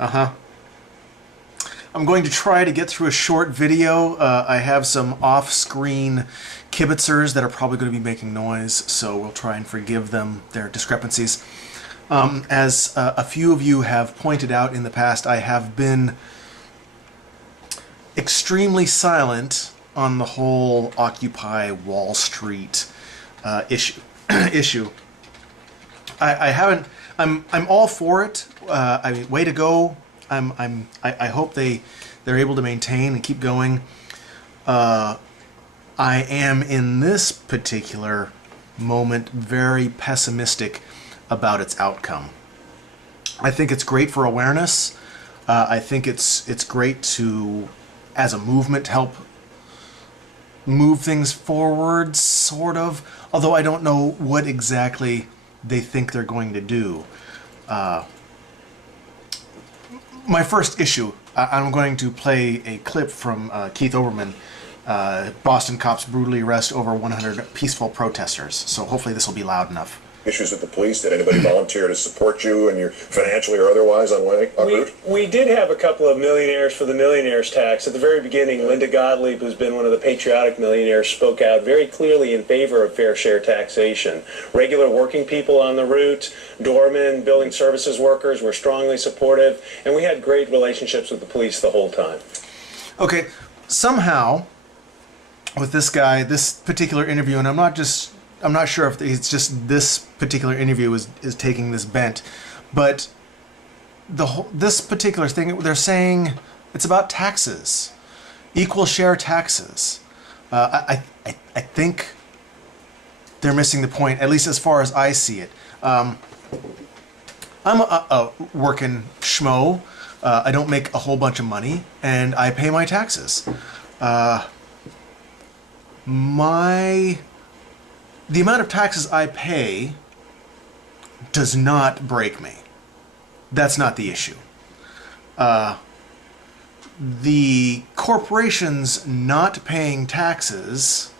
Uh-huh. I'm going to try to get through a short video. I have some off-screen kibitzers that are probably going to be making noise, so we'll try and forgive them their discrepancies. As a few of you have pointed out in the past, I have been extremely silent on the whole Occupy Wall Street issue. I haven't. I'm all for it. I mean, way to go. I hope they're able to maintain and keep going. I am in this particular moment very pessimistic about its outcome. I think it's great for awareness. I think it's great to, as a movement, help move things forward, sort of. Although I don't know what exactly they think they're going to do. My first issue, I'm going to play a clip from Keith Olbermann. Boston cops brutally arrest over 100 peaceful protesters. So hopefully this will be loud enough. Issues with the police? Did anybody volunteer to support you and your financially or otherwise on route? We did have a couple of millionaires for the millionaires tax. At the very beginning, Linda Gottlieb, who's been one of the patriotic millionaires, spoke out very clearly in favor of fair share taxation. Regular working people on the route, doormen, building services workers were strongly supportive, and we had great relationships with the police the whole time. Okay, somehow, with this guy, this particular interview, and I'm not sure if it's just this particular interview is taking this bent, but this particular thing, they're saying it's about taxes, equal share taxes. I think they're missing the point, at least as far as I see it. I'm a working schmo. I don't make a whole bunch of money, and I pay my taxes. The amount of taxes I pay does not break me. That's not the issue. The corporations not paying taxes,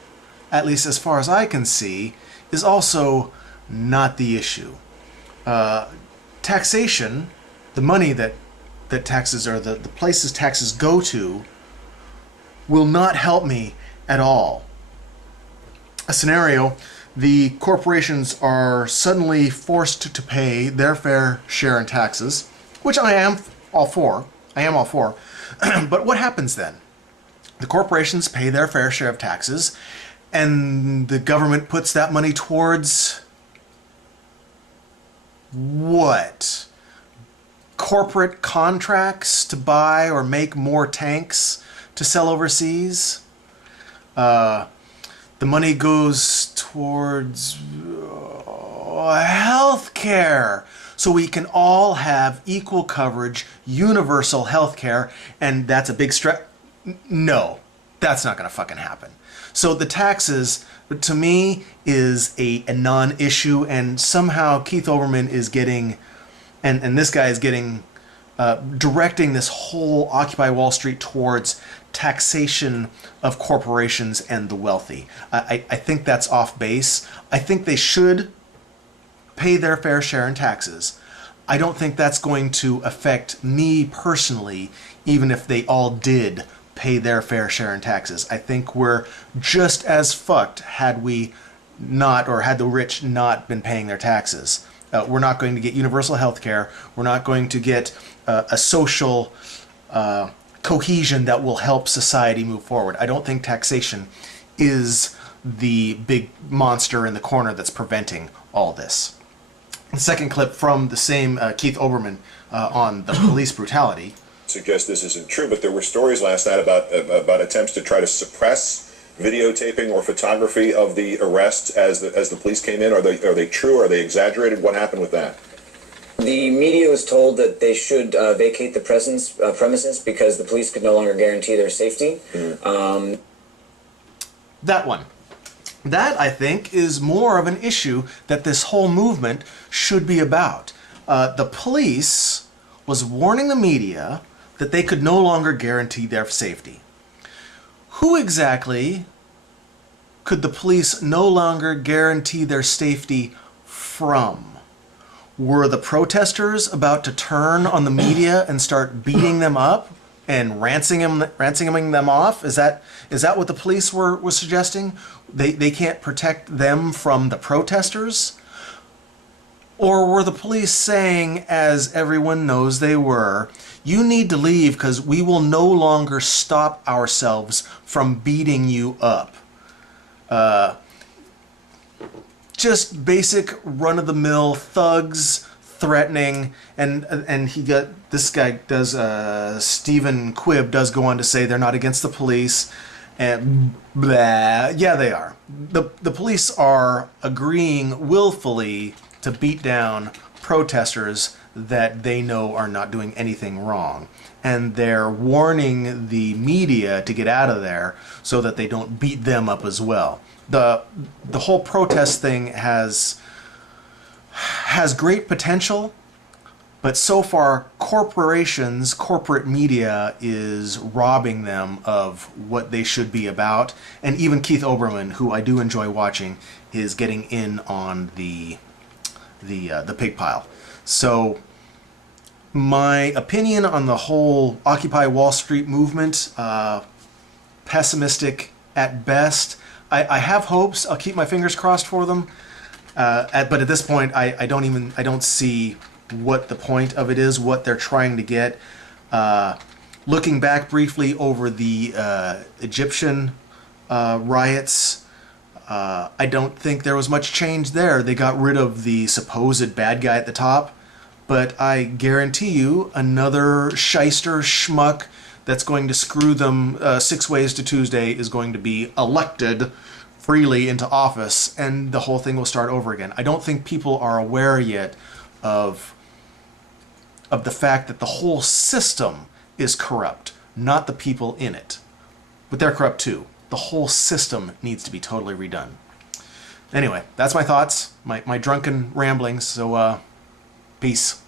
at least as far as I can see, is also not the issue. Taxation, the money that taxes, or the places taxes go to, will not help me at all. A scenario: the corporations are suddenly forced to pay their fair share in taxes, which I am all for. But what happens then? The corporations pay their fair share of taxes, and the government puts that money towards what? Corporate contracts to buy or make more tanks to sell overseas? The money goes towards health care, so we can all have equal coverage, universal health care, and that's a big stretch. No, that's not going to fucking happen. So the taxes, to me, is a non-issue, and somehow Keith Olbermann is getting, and this guy is getting, directing this whole Occupy Wall Street towards taxation of corporations and the wealthy. I think that's off base. I think they should pay their fair share in taxes. I don't think that's going to affect me personally, even if they all did pay their fair share in taxes. I think we're just as fucked had we not, or had the rich not been paying their taxes. We're not going to get universal health care. We're not going to get a social cohesion that will help society move forward. I don't think taxation is the big monster in the corner that's preventing all this. The second clip from the same Keith Olbermann on the police brutality. Suggest this isn't true, but there were stories last night about attempts to try to suppress videotaping or photography of the arrests as the police came in. Are they true? Are they exaggerated? What happened with that? The media was told that they should vacate the premises because the police could no longer guarantee their safety. That one. That, I think, is more of an issue that this whole movement should be about. The police was warning the media that they could no longer guarantee their safety. Who exactly could the police no longer guarantee their safety from? Were the protesters about to turn on the media and start beating them up and ransoming them off? Is that what the police were suggesting? They can't protect them from the protesters? Or were the police saying, as everyone knows they were, you need to leave because we will no longer stop ourselves from beating you up? Just basic run-of-the-mill thugs threatening, and this guy does, Stephen Quibb does go on to say they're not against the police, and blah. Yeah, they are. The police are agreeing willfully to beat down protesters that they know are not doing anything wrong. And they're warning the media to get out of there so that they don't beat them up as well. The whole protest thing has great potential, but so far corporate media is robbing them of what they should be about. And even Keith Olbermann, who I do enjoy watching, is getting in on the pig pile. So my opinion on the whole Occupy Wall Street movement, pessimistic at best. I have hopes. I'll keep my fingers crossed for them. But at this point, I don't see what the point of it is, what they're trying to get. Looking back briefly over the Egyptian riots, I don't think there was much change there. They got rid of the supposed bad guy at the top, but I guarantee you another shyster schmuck that's going to screw them 6 ways to Tuesday is going to be elected freely into office, and the whole thing will start over again. I don't think people are aware yet of the fact that the whole system is corrupt, not the people in it. But they're corrupt too. The whole system needs to be totally redone. Anyway, that's my thoughts, my drunken ramblings, so peace.